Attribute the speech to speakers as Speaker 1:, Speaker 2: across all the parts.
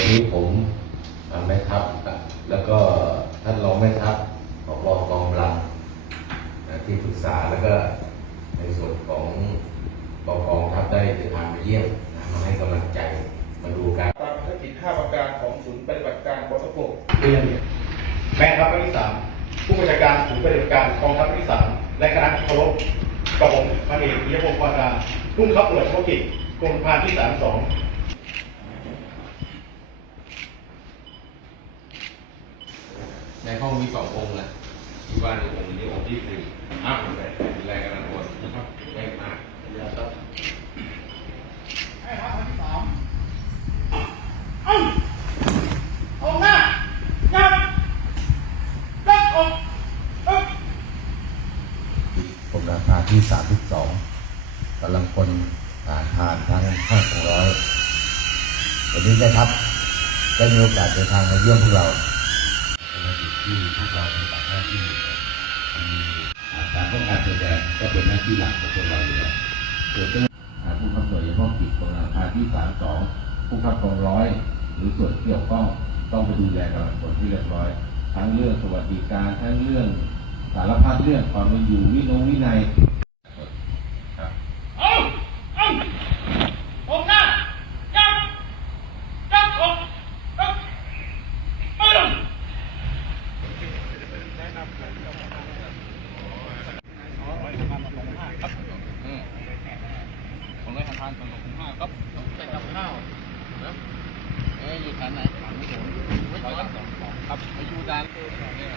Speaker 1: วันนี้ผมแม่ทัพแล้วก็ท่านรองแม่ทัพบองกองกำลังที่ปรึกษาแล้วก็ในส่วนของบอกองทัพได้เดินทางไปเยี่ยมมาให้กำลังใจมาดูการ
Speaker 2: ตามภารกิจ5ประการของศูนย์ปฏิบัติการกองทัพบก
Speaker 3: เรียนแม่ทัพที่สามผู้บัญชาการศูนย์ปฏิบัติการกองทัพที่สามและคณะที่เคารพกับผมพันเอกพิพงศ์วาดาผู้ขับหน่วยเฉพาะกิจกรมพันที่สามสอง
Speaker 1: ห้องมีสององค์นะที่ว่าในองค์นี้องค์ที่สี่อ้าวแต่แรงกำลังโนนะครับแรงมากนะครับให้ครั
Speaker 3: บคนที่สองอ้งองค์หน้ายับยับองค์
Speaker 1: ผมราคาที่สามที่สองกำลังคนอ่านทานทั้งห้าร้อยวันนี้นะครับได้มีโอกาสเดินทางมาเยี่ยมพวกเรา ที่พวกเราปฏิบัติหน้าที่อยู่เนี่ยมีการป้องกันตัวแดงก็เป็นหน้าที่หลักของพวกเราอยู่แล้วส่วนเรื่องผู้ขับหน่วยเฉพาะกิจกรมราคาที่32ผู้ขับกองร้อย หรือส่วนเกี่ยวข้องต้องไปดูแลกำลังพลที่เรียบร้อย ทั้งเรื่องสวัสดิการทั้งเรื่องสารพัดเรื่องความเป็นอยู่วินงวินัย ครับ
Speaker 4: เอาเอาผมหน้าจับจับผมจับไปลง
Speaker 5: ผมได้ทำทานสองถึงห้าครับใส่กับข้าวนะเอ้ยอยู่ฐานไหนฐานไม่ถึงร้อยสองสองครับไปอยู่ด้านเนี่ย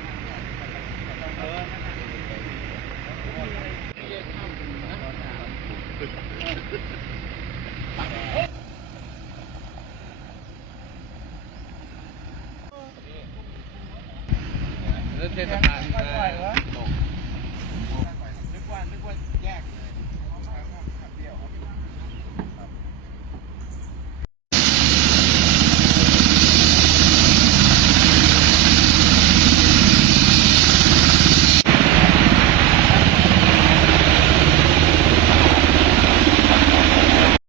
Speaker 5: เรื่อเทศกาล
Speaker 4: นึกว่านึกว่าแยกเลย